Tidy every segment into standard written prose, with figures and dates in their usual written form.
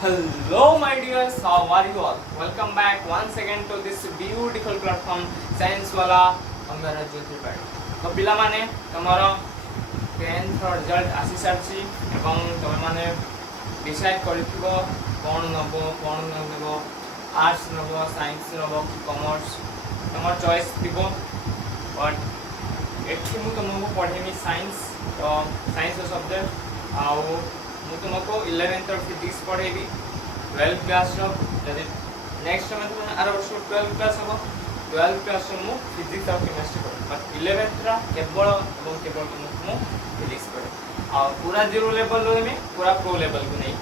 Hello, my dears. How are you all? Welcome back once again to this beautiful platform, Science वाला हमारा ज्योति पाठ. तो पिला माने तमरो 10th रिजल्ट आसी सारची एवं तमे माने डिसाइड करथिबो कोन नबो कोन नबो आर्ट्स नबो साइंस नबो कि कॉमर्स तमर चॉइस थिबो. बट एठी मु तुमको पढेमी साइंस. तो साइंस सब्जेक्ट आउ ମୁଁ ତୁମକୁ 11th फिजिक्स पढ़ेबी 12th क्लास जदि नेक्स्ट में तुम आर वर्ष 12th क्लास हम 12th क्लास मु फिजिक्स और केमिस्ट्री पढ़े. बट 11th रा केवल एवं केवल तुमको फिजिक्स पढ़े आ पूरा जीरो लेवल रो में पूरा प्रो लेवल को नहीं.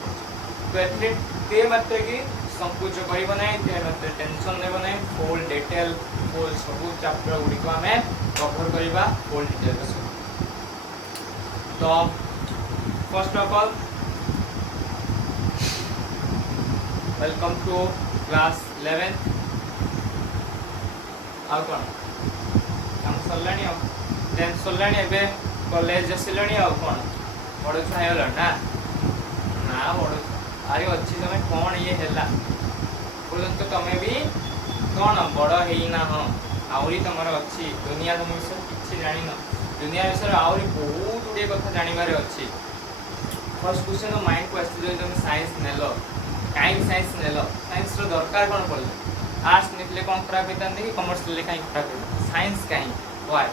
तो एथले ते मात्र की संकोच करिव नाही, ते मात्र टेंशन लेव नाही. फुल डिटेल फुल सब चैप्टर गुडी को हमें कवर करबा फुल डिटेल से. तो first of all welcome to class 11th. आउ कौन काम सरलानी आ 10th सरलानी एबे कॉलेज आसिलानी आ कौन बड़ छुआ हेला ना ना बड़ अरे अच्छी तमे कौन ये हेला पर्यंत तमे भी कौन बड़ हेइना हो आउरी तमर अच्छी दुनिया तुम विषय किछि जानि न दुनिया विषय आउरी बहुत गुडे कथा जानिबारे अच्छी. फर्स्ट क्वेश्चन माइंड को आसी जे तुम साइंस नेलो काई साइंस नेलो साइंस रो दरकार कोन पड़ले. आर्ट्स नेले कोन खराब हेता नहीं कॉमर्स ले काई खराब हेता साइंस काई व्हाई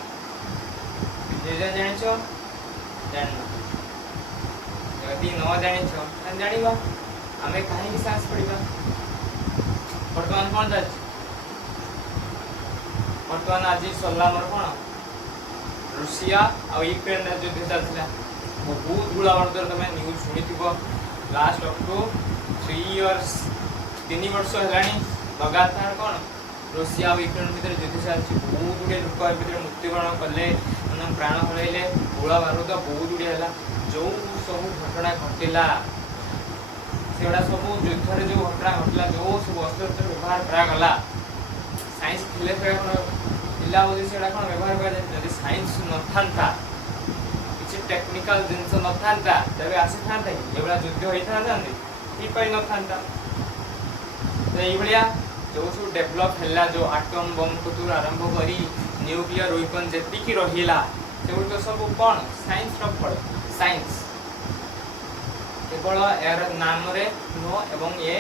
रीजन जानिछो जान यदि न जानिछो त जानिबा हमें काहे की साइंस पढ़िबा. वर्तमान कोन जाच वर्तमान आज सल्ला हमर कोन रूसिया और यूक्रेन ने युद्ध चलथिला बहुत गुला वर्दर तमे न्यूज सुनिथिबो. लास्ट अप टू 3 इयर्स 3 वर्ष हेलानी लगातार कौन रूसिया और यूक्रेन भीतर युद्ध चलछि. बहुत गुडे लोक भीतर मृत्युवरण कले मन प्राण हरैले गोला बारूद बहुत गुडे हैला. जो सब घटना घटिला सेडा सब युद्ध रे जो घटना घटिला जो सब अस्त्र व्यवहार करा गला साइंस थिले पे पिला बोली सेडा कोन व्यवहार करा जाय. यदि साइंस न थांता किछि टेक्निकल जिंस न थांता तबे आसी थांता एबला युद्ध होई थांता नहीं ई पाई न थांता. तो एई बलिया जो सब डेवलप हैला जो एटम बम को आरंभ करी न्यूक्लियर वेपन जेति की रहिला सेगुड तो सब कोन साइंस रो पड़. साइंस केवल यार नाम रे नो एवं ये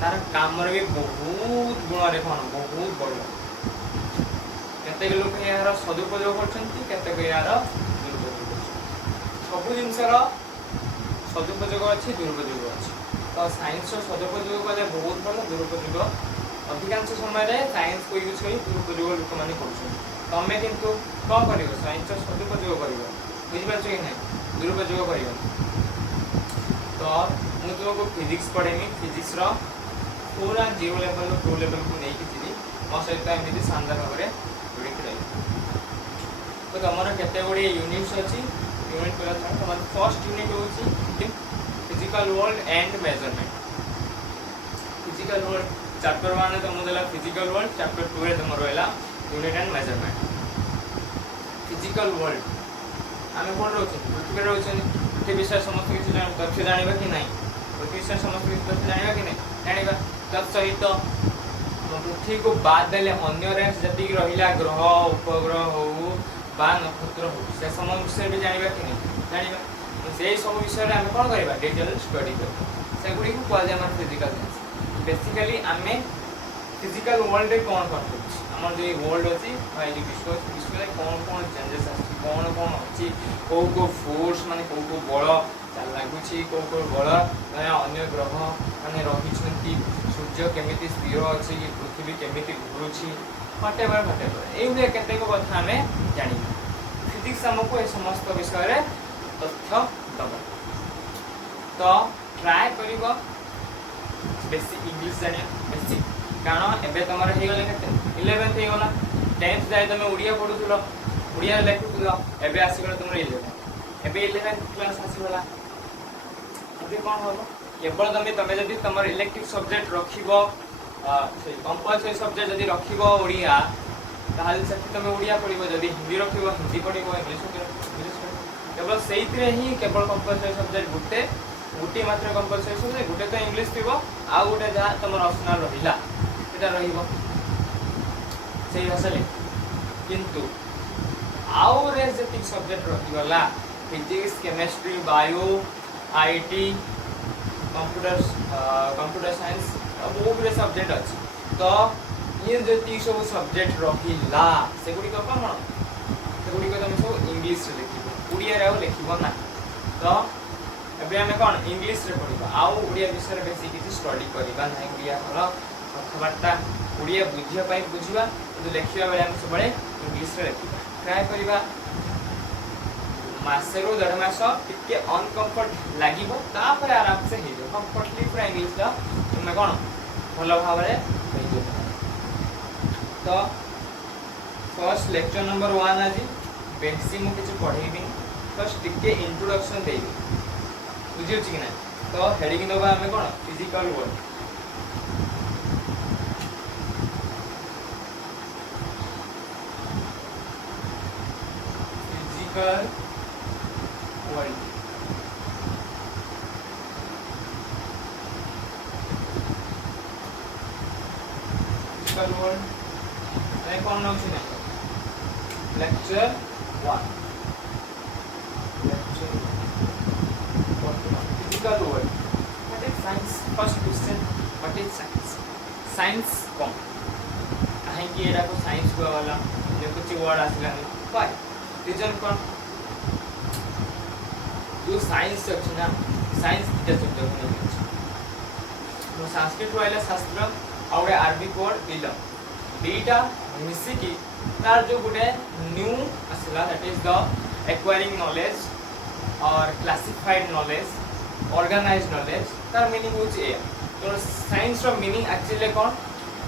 तार काम रे भी बहुत गुण रे कोन बहुत बड़. केते लोक यार सदुपयोग करछंती केते यार दुरुपयोग करछंती. सब जिंस रो सदुपयोग अछि दुरुपयोग अछि. तो साइंस रो सदुपयोग कले बहुत भल दुरुपयोग अधिकांश समय रे साइंस को यूज करी दुरुपयोग लोक माने करछन. तमे किंतु को करियो साइंस रो सदुपयोग करियो बुझि पाछो कि नै दुरुपयोग करियो. तो मु तुमको फिजिक्स पढ़ेमी फिजिक्स रो पूरा जीरो लेवल रो प्रो लेवल को नै किछि मो सहित एमिति शानदार भाबरे जोडी के रही. तो तमरो केते गुडी यूनिट्स अछि यूनिट पर तमर फर्स्ट यूनिट होछि physical world and measurement. Physical world chapter 1 रे तुम देला फिजिकल वर्ल्ड चैप्टर 2 रे तुम रहला unit and measurement. Physical world आमे कोन रहउछ पृथ्वी रे रहउछ पृथ्वी विषय समस्त किछि तथ्य जानिबा कि नै पृथ्वी विषय समस्त किछि तथ्य जानिबा कि नै जानिबा. तत् सहित पृथ्वी को बाद देले अन्य रे जति रहिला ग्रह उपग्रह हो बा नक्षत्र हो से सब विषय भी जानिबा कि नै जानिबा. से सब विषय रे हम कोन करबा डिटेल स्टडी करबा से गुडी को कॉल जामर फिजिकल साइंस. बेसिकली हमें फिजिकल वर्ल्ड रे कोन करछ हमर जे वर्ल्ड अछि भाई जे विश्व रे कोन चेंजेस अछि कोन अछि को फोर्स माने को बल लागु छी को बल अन्य ग्रह माने रही छथि सूर्य केमिति स्थिर अछि कि पृथ्वी केमिति घुरू छी व्हाटएवर एउले केते को कथा हमें जानि. फिजिक्स हमको ए समस्त विषय रे तथ्य दबा. तो ट्राई करिवो बेसिक इंग्लिश जानिया बेसिक कारण एबे तमर हे गेले केते 11th हे गेला 10th जाय तमे उड़िया पढुथुलो उड़िया लेखुथुलो एबे आसी गेला तुमर 11th एबे 11th क्लास आसी गेला. अबे कोन होबो केवल तमे जदि तमर इलेक्टिव सब्जेक्ट रखिबो से कंपलसरी सब्जेक्ट जदि रखिबो उड़िया ताहाल से तमे उड़िया पढिबो जदि हिंदी रखिबो हिंदी पढिबो इंग्लिश पढिबो केवल सेइतरे ही केवल कंपलसरी सब्जेक्ट गुटे मात्र कंपलसरी सब्जेक्ट गुटे तो इंग्लिश इंग्लिश थिबो आ गोटे जा तमर ऑप्शनल रहिला एटा रहिबो सेही हसले किंतु आउ रे जति सब्जेक्ट रहि गला physics chemistry bio IT computer science बहुत गुड़े सब्जेक्ट अच्छी तो ये जति सब सब्जेक्ट रहिला सेगुड़ी कौन सेगुड़ी तुम सब इंग्लिश रे लिखिबो उड़िया रे लिखिबो ना तो एबे हमें कौन इंग्लिश रे पढ़िबा आउ उड़िया विषय बेसी किछि स्टडी करबा नै उड़िया हलो कथबार्ता उड़िया बुझिया पाई बुझिबा तो लिखिबा बेले हम सबले इंग्लिश रे लिखिबा ट्राई करबा मासे रो 1.5 मास टिके अनकंफर्ट लागिबो तापर आराम से हेजो कंफर्टली पूरा इंग्लिश ला तुमे कोन भलो भाबरे हेजो तो फर्स्ट लेक्चर नंबर 1 आज बेसी मु किछ पढेबी फर्स्ट टिके इंट्रोडक्शन देबी बुझियो छी कि ना तो हेडिंग दबा हमें कोन physical world physical world physical world मैं कौन नाउ छी ना lecture 1 lecture physical world what is science first question what is science science कौन कहीं कि एरा को साइंस हुआ वाला ये कुछ वर्ड आसिला व्हाई रीजन कौन जो साइंस अछि ना साइंस के शब्द को नहीं तो संस्कृत वाला शास्त्र और अरबिक वर्ड इलम बीटा मिसी की तार जो गुटे न्यू असला that is the acquiring knowledge और क्लासिफाइड नॉलेज ऑर्गेनाइज्ड नॉलेज तार मीनिंग होची ए तो साइंस रो मीनिंग एक्चुअली कौन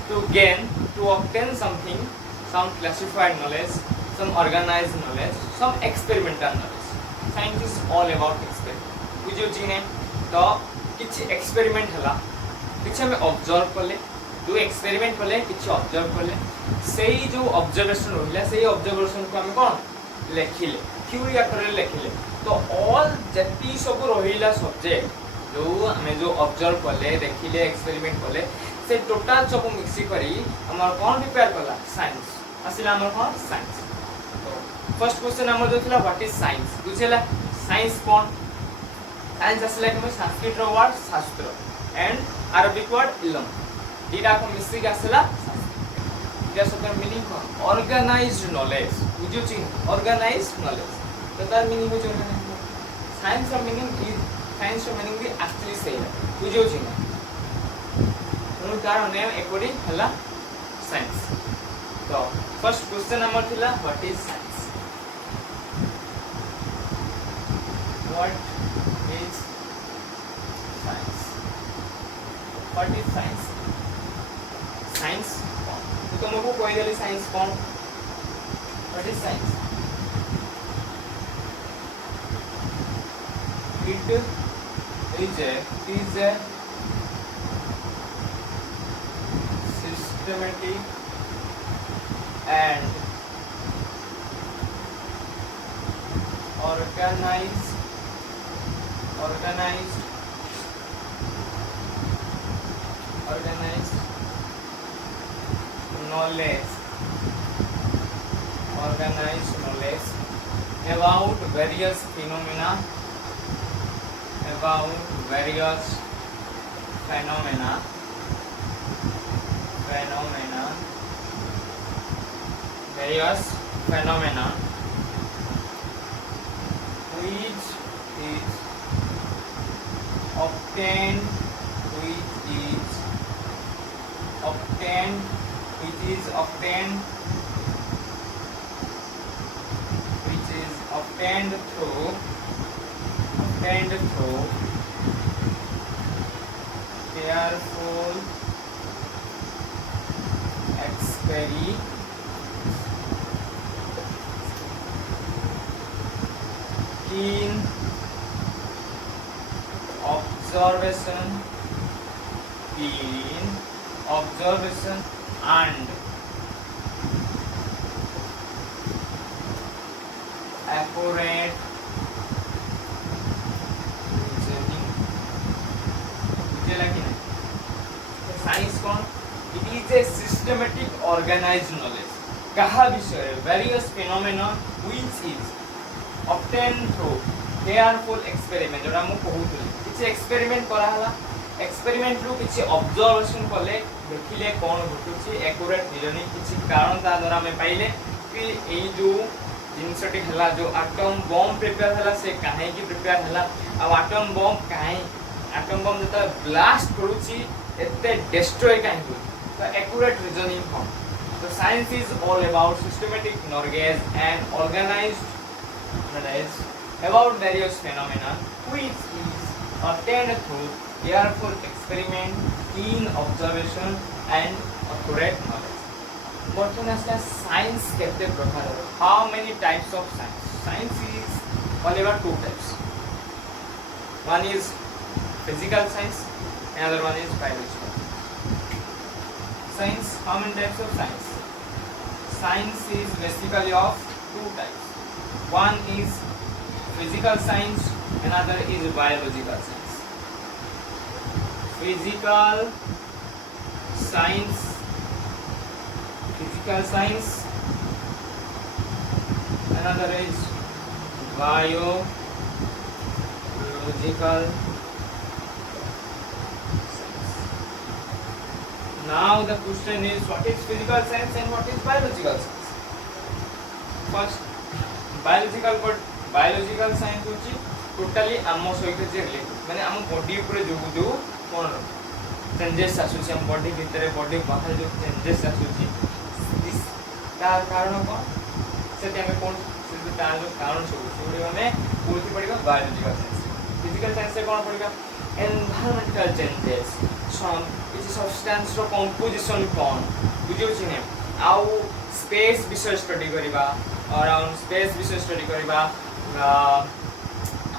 to gain to obtain something some classified knowledge some organized knowledge some experimental knowledge science is all about experiment बुझियो छी ने तो किछि एक्सपेरिमेंट हला किछि हम ऑब्जर्व करले दो एक्सपेरिमेंट करले किछि ऑब्जर्व करले सेही जो ऑब्जर्वेशन होइला सेही ऑब्जर्वेशन को हम कोन लेखिले थ्योरी आकर लेखिले तो ऑल जति सब रहिला सब्जेक्ट जो हमें जो ऑब्जर्व करले देखिले एक्सपेरिमेंट करले से टोटल सब मिक्स करी हमर कोन प्रिपेयर करला साइंस आसिला हमर कोन साइंस फर्स्ट क्वेश्चन हमर जो थिला व्हाट इज साइंस बुझेला साइंस कोन साइंस असले कि संस्कृत रो वर्ड शास्त्र एंड अरबिक वर्ड इलम दीटा को मिस्त्री आसला या शब्द मीनिंग कोन ऑर्गेनाइज्ड नॉलेज बुझियो छी ऑर्गेनाइज्ड नॉलेज तो तार मीनिंग हो साइंस रो मीनिंग इज साइंस रो मीनिंग भी एक्चुअली सही है बुझियो छी तो तार नेम एकडी हला साइंस तो फर्स्ट क्वेश्चन नंबर थिला what is science what is science what is science science तो तुमको कोई देली साइंस कौन what is science it is a systematic and organized knowledge about various phenomena which is obtained through careful keen observation and accurate reasoning. मुझे लगी ना science कौन it is a systematic organized knowledge कहा विषय various phenomena which is obtain through careful experiment जोटा मु कहूतली किछि experiment करा हला एक्सपेरिमेंट रु किछि ऑब्जर्वेशन कले देखिले कोन घटुछि एक्यूरेट रीजनिंग किछि कारण ता द्वारा हमें पाइले कि एई जो जिनसटी हला जो एटम बम प्रिपेयर हला से काहे की प्रिपेयर हला आ एटम बम काहे एटम बम जता ब्लास्ट करूछि एते डिस्ट्रॉय काहे हो तो एक्यूरेट रीजनिंग हम so science is all about systematic knowledge and organized knowledge about various phenomena which is obtained through careful experiment keen observation and accurate knowledge बर्तमान आसला science केते प्रकार how many types of science science is all about two types one is physical science another one is biological science how many types of science is basically of two types one is physical science another is biological science physical science another is biological now the question is what is physical science and what is biological science first biological science होची totally आम सहित जे related माने आम body ऊपर जो कोन changes आसुची हम body भीतर बॉडी बाहर जो चेंजेस आसुची तार कारण कोन से हमें कोन से तार जो कारण सब से हमें कोथि पड़ेगा बायोलॉजिकल साइंस फिजिकल साइंस से कोन पड़ेगा environmental changes some is substance रो कंपोजिशन कोन बुझियो छिने आउ स्पेस विषय स्टडी करिबा अराउंड स्पेस विषय स्टडी करिबा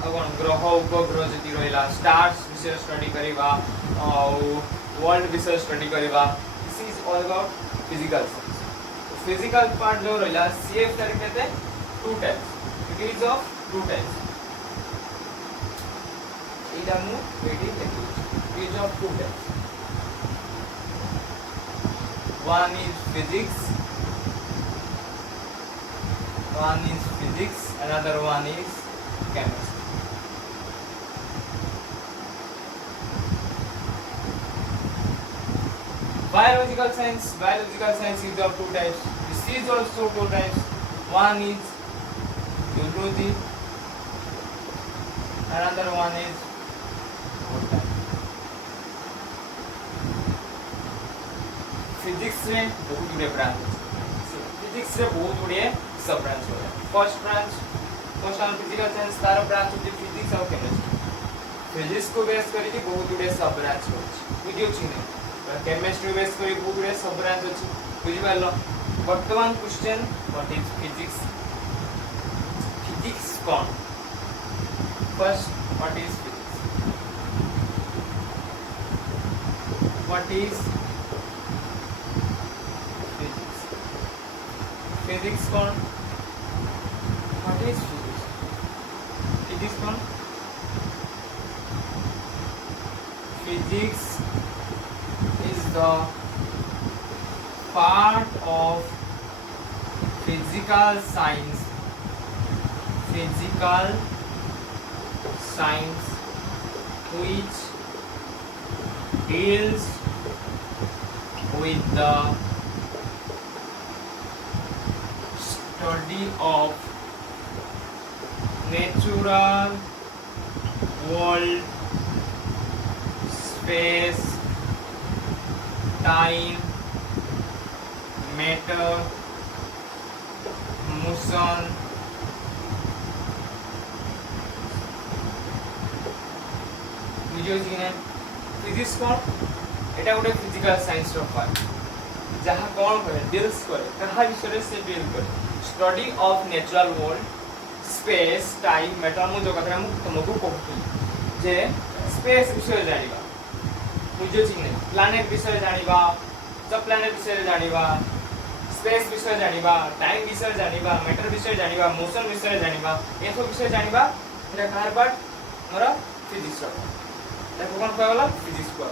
कोन ग्रह उपग्रह जति रहिला स्टार्स विषय स्टडी करिबा आउ वर्ल्ड विषय स्टडी करिबा this is all about physical science physical part जो रहिला सीएफ तरीके से two types it is of two types इटा मु एडी देखि it is of two types one is physics another one is chemistry biological science is of two types this is also two types one is biology another one is botany physics में बहुत गुड़े branch physics रे बहुत गुड़े सब branch हो first on physical science तार branch होती फिजिक्स और केमिस्ट्री फिजिक्स को बेस करके बहुत गुड़े सब ब्रांच हो बुझियो छी नै केमिस्ट्री बेस करके बहुत गुड़े सब ब्रांच अछि बुझि पालो वर्तमान क्वेश्चन व्हाट इज फिजिक्स कौन फर्स्ट व्हाट इज फिजिक्स कौन व्हाट इज फिजिक्स कौन physics is the part of physical science which deals with the study of natural world, space, time, matter, motion, physics कौन एटा गोटे physical science रो part जहाँ कौन करे deals करे कहा विषय से डील करे study of natural world space time matter मु जो कथा मु तुमको कहूँ जे स्पेस विषय जानिबा बुझो छी नै प्लैनेट विषय जानिबा सब प्लैनेट विषय जानिबा स्पेस विषय जानिबा टाइम विषय जानिबा मैटर विषय जानिबा मोशन विषय जानिबा ए सब विषय जानिबा एटा कार पार्ट मोर फिजिक्स रो देखो कौन कहला फिजिक्स को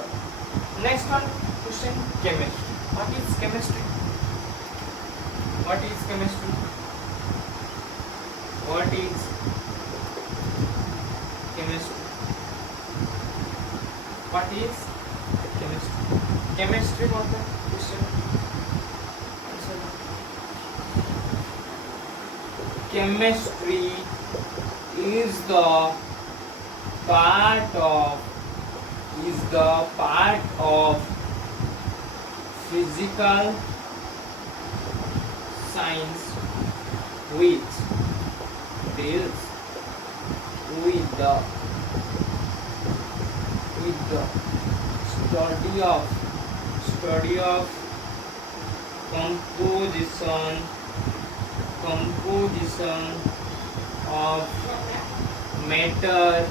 next one question, chemistry. What is chemistry? What is chemistry? What is chemistry? What is chemistry? Chemistry what the question? Answer. Chemistry is the part of physical science which deals with the study of composition of matter,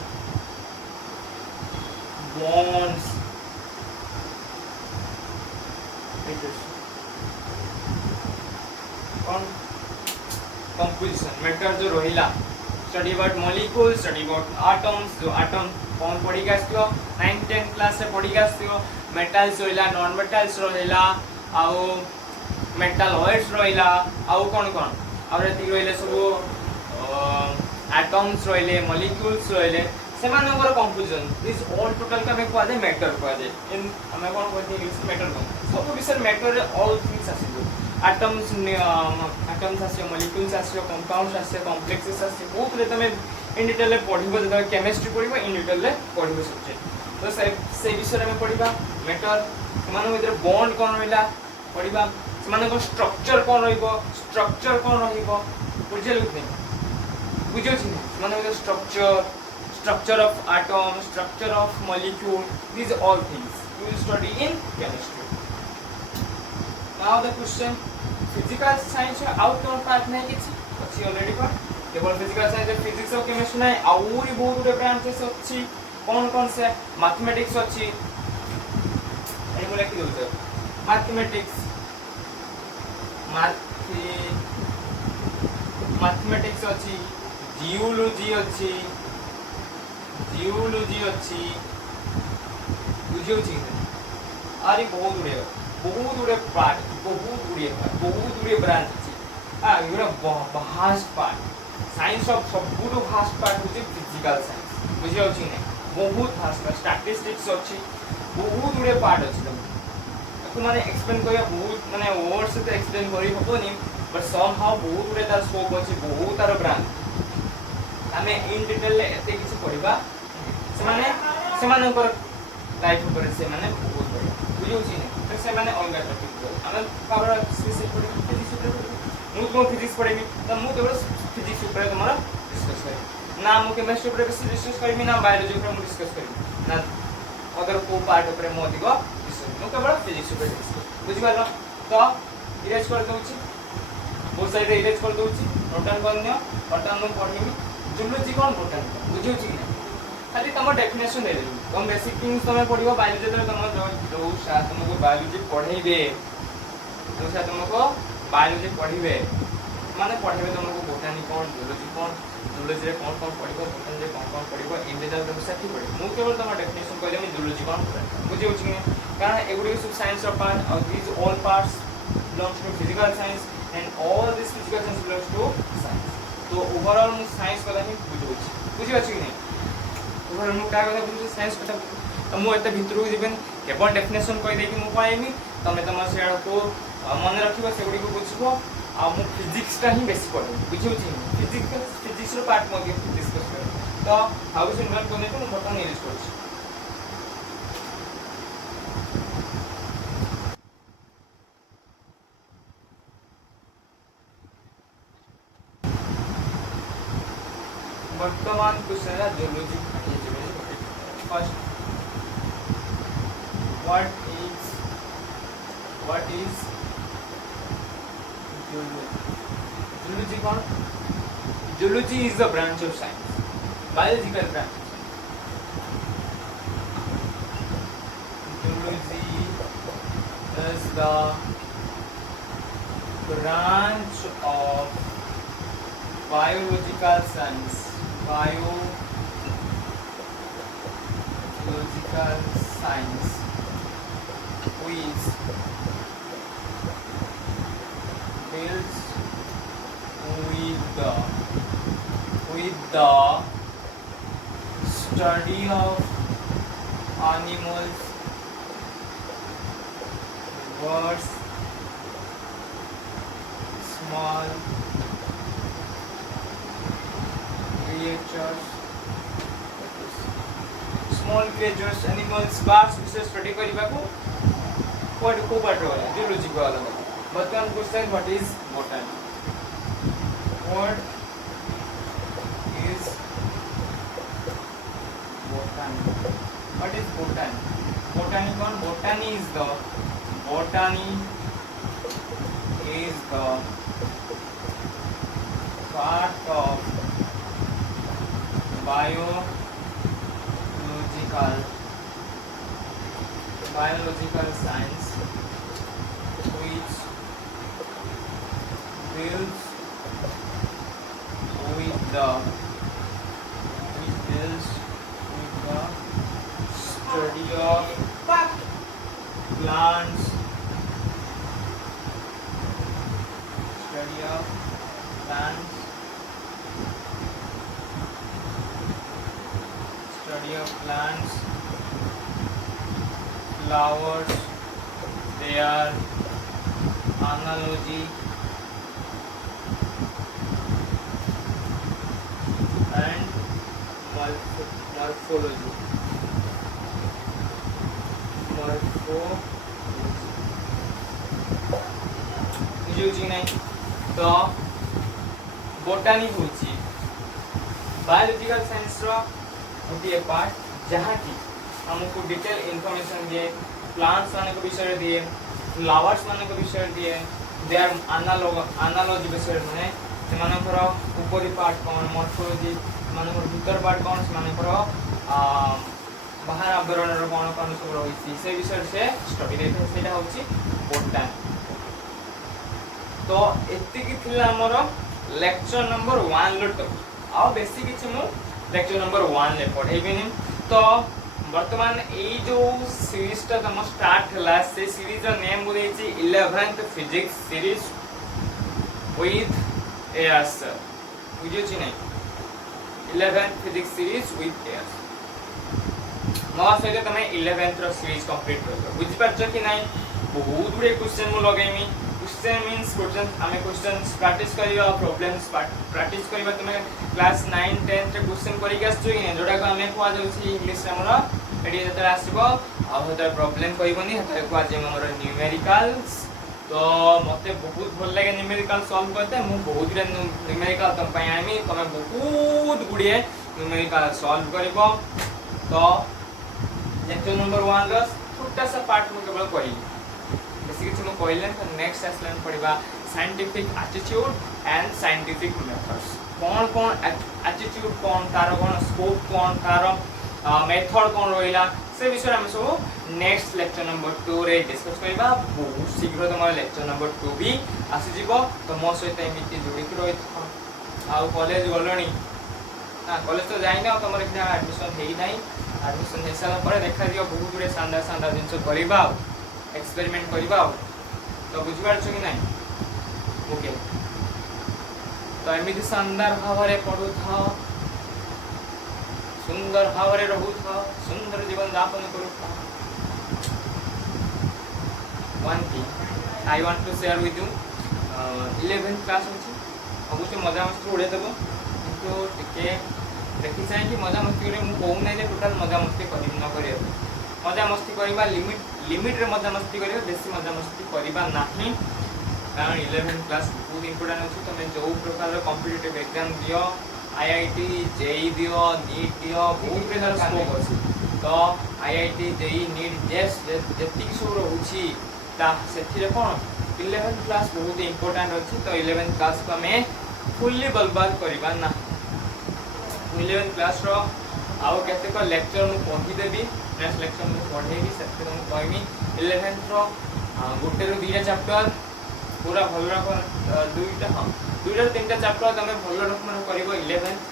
bonds, composition matter जो रहिला, study about molecules, study about atoms, जो atom कौन पढ़ी के आस्थियो 9 10 class से पढ़ी के आस्थियो, metals रहिला, non metals रहिला, आउ metal oids रहिला, आउ कौन आउ एति रहिले सब atoms रहिले, molecules रहिले, सेमानकर कंपोजिशन दिस ऑल टोटल का में कहते मैटर कहते इन हमें कोन कहते इंग्लिश मैटर को सब विषय मैटर रे ऑल थिंग्स आसीबो एटम्स आसीबो मॉलिक्यूल्स आसीबो कंपाउंड्स आसीबो कॉम्प्लेक्सेस आसीबो बहुत रे तमे इन डिटेल रे पढिबो जदा केमिस्ट्री पढिबो इन डिटेल रे पढिबो सब्जेक्ट तो से विषय में पढिबा मैटर समान भीतर बॉन्ड कोन रहिला पढिबा समान को स्ट्रक्चर कोन रहिबो बुझिलु कि बुझियो छी समान को structure of atom, structure of molecule, these all things you will study in chemistry. Now the question, physical science out कौन पार्ट नहीं किसी अच्छी already पर केवल physical science physics और chemistry नहीं और भी बहुत गुड़े branches अच्छी कौन से mathematics अच्छी ये बोले कि दोस्तों mathematics अच्छी जियोलॉजी अच्छी बुझियो छी अरे बहुत गुड़े पार्ट बहुत गुड़े ब्रांच अछि आ यूरा वास्ट पार्ट साइंस ऑफ सबुटो वास्ट पार्ट होची फिजिकल साइंस बुझियो छी ने बहुत वास्ट पार्ट स्टैटिस्टिक्स अछि बहुत गुड़े पार्ट अछि तो माने एक्सप्लेन करिया बहुत माने वर्ड से तो एक्सप्लेन करी हबोनी बट सम हाउ बहुत गुड़े तार स्कोप अछि बहुत तार ब्रांच आमे इन डिटेल ले एते किछ पढिबा सेमानकर लाइफ ऊपर से माने बहुत बढिया बुझियो छी ने तो से माने अलगा टॉपिक आमे पावर स्पेसिफिक पढिबा फिजिक्स ऊपर मु को फिजिक्स पढिबी त मु केवल फिजिक्स ऊपर तुम्हारा डिस्कस करी ना मु केमिस्ट्री ऊपर बेसी डिस्कस करबी ना बायोलॉजी ऊपर मु डिस्कस करबी ना अदर को पार्ट ऊपर मु अधिक डिस्कस मु केवल फिजिक्स ऊपर डिस्कस बुझि पालो तो इरेज कर दउची बहुत साइड इरेज कर दउची नोटन करनियो बटन मु पढिबी जूलॉजी कोन बटन बुझियो छी ने खाली तम डेफिनेशन दे देबी तुम बेसिक थिंग्स तुम पढिबो बायोलॉजी तो तुम जो शायद तुमको बायोलॉजी पढेबे पढिबे माने पढेबे तुमको बोटानी कोन जूलॉजी रे कोन पढिबो बोटानी रे कोन पढिबो इनले तो तुम साथी पढिबो मु केवल तुम डेफिनेशन कहले मैं जूलॉजी कोन बुझियो छी ने कारण एगुडी सब साइंस ऑफ पार्ट और this all parts belongs to physical science and all this physical science belongs to science तो ओवरऑल मु साइंस कला ही बुझियो छी ने ओवरऑल मु का कथा बुझियो साइंस कथा तो मु एते भितरु जेबेन केवल डेफिनेशन कहि देकी मु पाएमी तमे तम सेड को मन रखिबो सेगुडी को बुझिबो आ मु फिजिक्स का ही बेसी पढो बुझियो छी फिजिक्स रो पार्ट मगे डिस्कस कर तो हाउ इज इन्वॉल्व कोने तो मु बटन यूज करछि वर्तमान क्वेश्चन है geology first what is geology कौन geology is the branch of science biological branch geology is the branch of biological science who is deals with the study of animals, birds, small creatures, animals, birds विषय study करबा को को part वाला geology को वाला बर्तमान question what is botany? What is botany? What is botany? Botany कौन? Botany is the part of biological science which deals with the study of plants, flowers, their analogy and morphology. बुझी नहीं तो बोटानी होची biological science रो गोटे part जहाँ की हमको detail information दिए प्लांट्स मान को विषय दिए फ्लावर्स मान को विषय दिए देयर एनालॉजी विषय माने सेमानकर ऊपरी पार्ट कौन मॉर्फोलॉजी मानकर भीतर पार्ट कौन सेमानकर बाहर आवरण रो कौन कौन सब रही से विषय से स्टडी देते सेटा होची बोटानी। तो एति की थिला हमर लेक्चर नंबर 1 लट आ बेसी किछ मु लेक्चर नंबर 1 ले पढेबिनी। तो वर्तमान ए जो सीरीज ता तम स्टार्ट हला से सीरीज रो नेम बुझेछि 11th फिजिक्स सीरीज विथ एयर्स बुझिछि नै 11th physics series with years मो सहित तमे 11th रो सीरीज कंप्लीट करबो बुझि परछ कि नै बहुत गुडे क्वेश्चन मु लगेमी क्वेश्चन मींस क्वेश्चन हमें क्वेश्चंस प्रैक्टिस करिवा प्रॉब्लम्स प्रैक्टिस करिवा तमे क्लास 9 10 रे क्वेश्चन करिक आछो कि जोडा को हमें को आजौछि इंग्लिश रे हमर एडी जते आसीबो आ होता प्रॉब्लम कहिबोनी हता को आज हमर न्यूमेरिकल्स। तो मते बहुत भल लागे न्यूमेरिकल सॉल्व करते मु बहुत रे न्यूमेरिकल तम पय आमी तमे बहुत गुडिए न्यूमेरिकल सॉल्व करिवो। तो लेक्चर नंबर 1 रो छोटा सा पार्ट मु केवल कहि बेसिक हम कहले तो नेक्स्ट आसलन पढ़िबा scientific attitude and scientific methods कौन एटीट्यूड कौन तार कौन स्कोप कौन तार मेथड कौन रहिला से विषय हम सब नेक्स्ट लेक्चर नंबर 2 रे डिस्कस करबा। बहुत शीघ्र तमर लेक्चर नंबर 2 भी आसी जीवो। तो मो सहित एमिति जोड़ी के रहि आ कॉलेज गलणी ना कॉलेज तो जाई ना तमर एकटा एडमिशन हेई नाही एडमिशन हे साला पर देखा दियो बहुत गुडे शानदार जिंस करबा एक्सपेरिमेंट करबा। तो बुझि पारछ कि नाही ओके। तो एमिति शानदार भावरे पढु था सुंदर भावरे रहू था सुंदर जीवन यापन करू था। One thing I want to share with you 11th class होची अबुचे मजा मस्ती उड़े देबो किंतु टिके देखि चाहि कि मजा मस्ती करे मु कहू नै जे टोटल मजा मस्ती करि न करे मजा मस्ती करबा लिमिट रे मजा मस्ती करे बेसी मजा मस्ती करबा नाही कारण 11th क्लास बहुत इंपोर्टेंट अछि। तमे जो प्रकार रो कॉम्पिटिटिव एग्जाम दियो आईआईटी जेई दियो नीट दियो बहुत प्रकार स्कोप अछि। तो आईआईटी जेई नीट जेतिक सब रहउछि ता सेथिरे कोन 11th क्लास बहुत इंपोर्टेंट अछि। तो 11th क्लास को हमें फुल्ली बर्बाद करबा ना 11th क्लास रो आउ केते को लेक्चर मु पढी देबी नेक्स्ट लेक्चर मु पढेबी सेते मु कहमी 11th रो गोटे रो दुईटा चैप्टर पूरा भल रख दुईटा तीनटा चैप्टर तमे भल रकम करबो 11th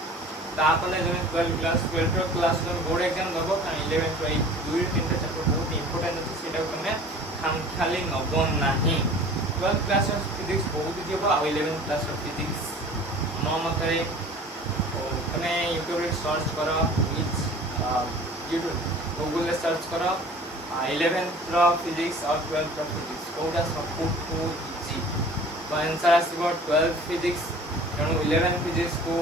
तापने जने 12th क्लास बोर्ड एग्जाम दबो कारण 11th रो दुई तीनटा चैप्टर बहुत इंपोर्टेंट अछि सेटा तमे ଖାଲି ନବ ନାହିଁ। 12th क्लास फिजिक्स बहुत ही आ 11th क्लास फिजिक्स मो मते तमे यूट्यूब रे सर्च कर यूट्यूब गूगल रे सर्च कर 11th रो फिजिक्स और 12th रो फिजिक्स कोडा सबको इजी तो आंसर आसीबो 12th फिजिक्स तेणु 11th फिजिक्स को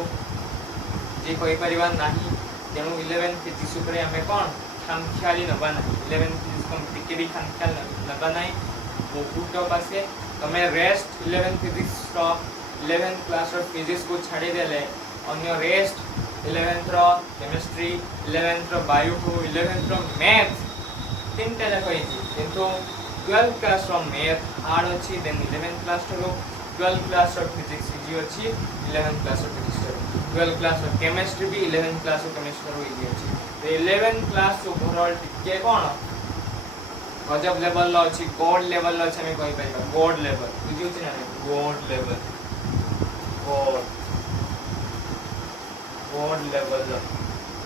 जे कहि परिबा नाही तेणु 11th फिजिक्स ऊपर हमें कोन खामख्याली नबा नाही 11th फिजिक्स को टिके भी खामख्याल नबा नाही बहुत पासे तमे रेस्ट 11th फिजिक्स रो 11th क्लास रो फिजिक्स को छाड़ी देले अन्य रेस्ट 11th रो केमिस्ट्री 11th रो बायो को 11th रो मैथ तीनटा जाक इजी किंतु 12th क्लास रो मैथ हार्ड अछि देन 11th क्लास रो 12th क्लास रो फिजिक्स इजी अछि 11th क्लास रो फिजिक्स रो 12th क्लास रो केमिस्ट्री भी 11th क्लास रो केमिस्ट्री रो इजी अछि तो 11th क्लास ओवरऑल टिके कोन गजब लेवल लो अछि गॉड लेवल लो अछि हम कहि परिबा गॉड लेवल बुझियो छी ना God level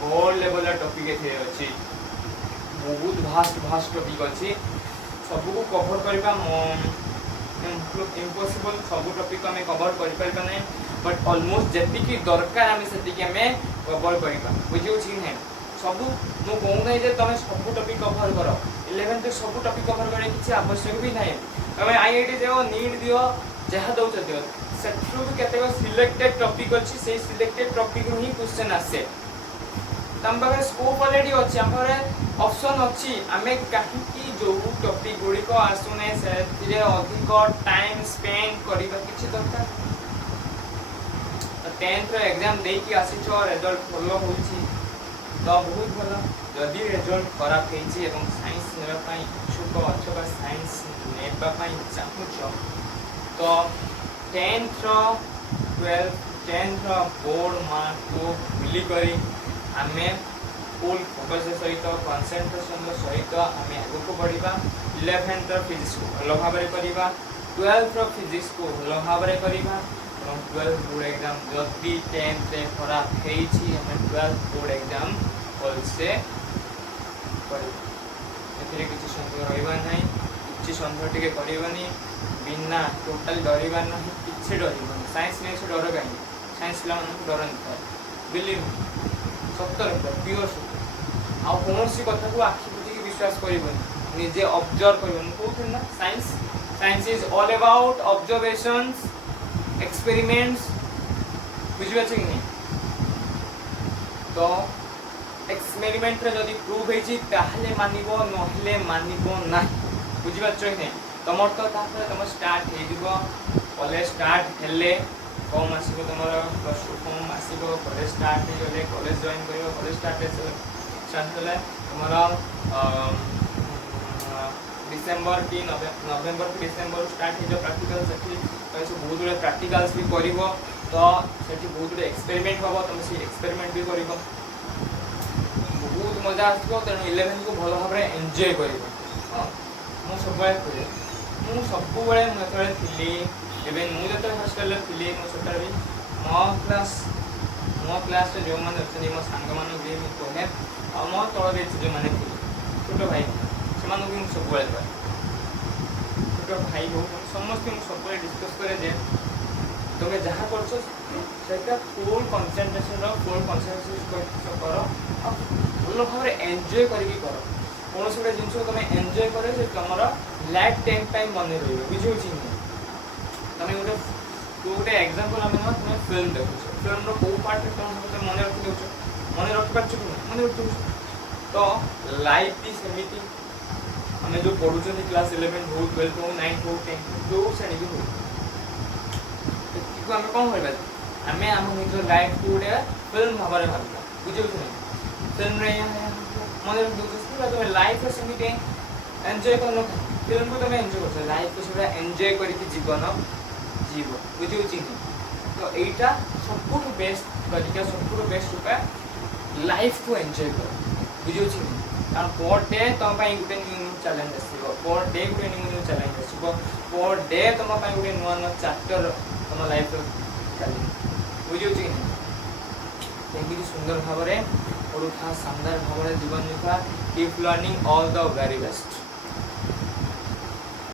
God level topic एथे अछि बहुत भास्ट टॉपिक अछि सब को कवर करबा इम्पॉसिबल सब टॉपिक हमें कवर कर परबा नै बट ऑलमोस्ट जेति की दरकार हमें सेति की हमें कवर करबा बुझियो छी नै सब मु कहू नै जे तमे सब टॉपिक कवर करो 11th तक सब टॉपिक कवर करे किछि आवश्यक भी नै तमे आईआईटी जाओ नीट दियो जहा दउ दियो सेट्रू भी केते सिलेक्टेड टॉपिक अछि से सिलेक्टेड टॉपिक ही क्वेश्चन आसे तम पाखे स्कोप ऑलरेडी अछि हमरे ऑप्शन अछि हमें काहे की जो टॉपिक गुडी को आसुने से धीरे अधिक टाइम स्पेंड करिबा किछि दरकार 10th रो एग्जाम देई की आसी छ रिजल्ट भलो होछि तो बहुत भलो जदि रिजल्ट खराब हेछि एवं साइंस नेबा पई इच्छुक अथवा साइंस नेबा पई चाहूछ तो 10th रो 10th रो बोर्ड मार्क को मिली करी हमें फुल फोकस सहित कंसंट्रेशन सहित हमें आगु को बढ़िबा 11th रो फिजिक्स को भलो भाबरे करिबा 12th रो फिजिक्स को भलो भाबरे करिबा और 12th बोर्ड एग्जाम जदि 10th रे खराब हेछि हमें 12th बोर्ड एग्जाम से एथिरे किछि संदेह रहइबा नाही किछि संदेह टिके करिबानी बिना टोटल डरिबा नाही किछि डरिबा साइंस में से डर गई साइंस ला मन डर न बिलीव सत्तर प्योर आ कोनोसी कथा को आखि बुझी के विश्वास करिबनी निजे ऑब्जर्व करिबनी कोथि ना science is all about observations experiments बुझिबा छै कि तो एक्सपेरिमेंट रे जदी प्रूव हेछि ताहले मानिबो नहले मानिबो नाही बुझिबा छै कि तमर तो तापर तम स्टार्ट हे दिबो कॉलेज स्टार्ट हेले कम आसीबो तमर प्लस 2 कम आसीबो कॉलेज स्टार्ट हे गले कॉलेज जॉइन करिबो कॉलेज स्टार्ट हेले तमर डिसेंबर की नवंबर की डिसेंबर स्टार्ट हे जो प्रैक्टिकल सेठी कैसे बहुत बड़े प्रैक्टिकल्स भी करिवो तो सेठी बहुत बड़े एक्सपेरिमेंट होबो तुम से एक्सपेरिमेंट भी करिवो बहुत मजा आसबो तेणु 11th को भलो भाबरे एन्जॉय करिवो हां मु सब बेले मु थिली इवन मु जते हॉस्टल रे थिली मु सटर भी मो क्लास रे जो माने अछनी मो संग मानु भी मु कोहे आ मो तळ बेच जो माने छोटो भाई से मानु भी मु सब बेले छोटो भाई हो समस्त मु सब बेले डिस्कस करे जे तमे जहा करछो सेटा फुल कंसंट्रेशन करो आ भलो भाबरे एन्जॉय करके करो कोन सुडे जिंस तमे एन्जॉय करे से तमरा लाइफ टाइम मन रहिबो बुझियो छी तमे गोटे एग्जांपल हम तमे फिल्म देखो फिल्म रो को पार्ट कोन होते मन रख पाछो मन रख तो लाइफ भी समिति हमें जो पढुछन क्लास 11 हो 12 हो 9 हो 10 जो श्रेणी भी हो तो हमें कोन करबा हमें हम निज लाइफ को गोटे फिल्म भाबरे भाबा बुझियो छी फिल्म रे मन रख दो तो लाइफ रे समिति एन्जॉय करनो फिल्म को तमे एन्जॉय करछ लाइफ को सेटा एन्जॉय करिक जीवन जीव बुझियो छी तो एटा सबको बेस्ट तरीका सबको बेस्ट उपाय लाइफ को एन्जॉय करो बुझियो छी कारण पर डे तम पई गुटे न्यू चैलेंज आसीबो पर डे गुटे न्यू चैलेंज आसीबो पर डे तम पई गुटे नुवा चैप्टर तम लाइफ रो चैलेंज बुझियो छी एगिरी सुंदर भाबरे पढुथा शानदार भाबरे जीवन निभा keep learning all the very best.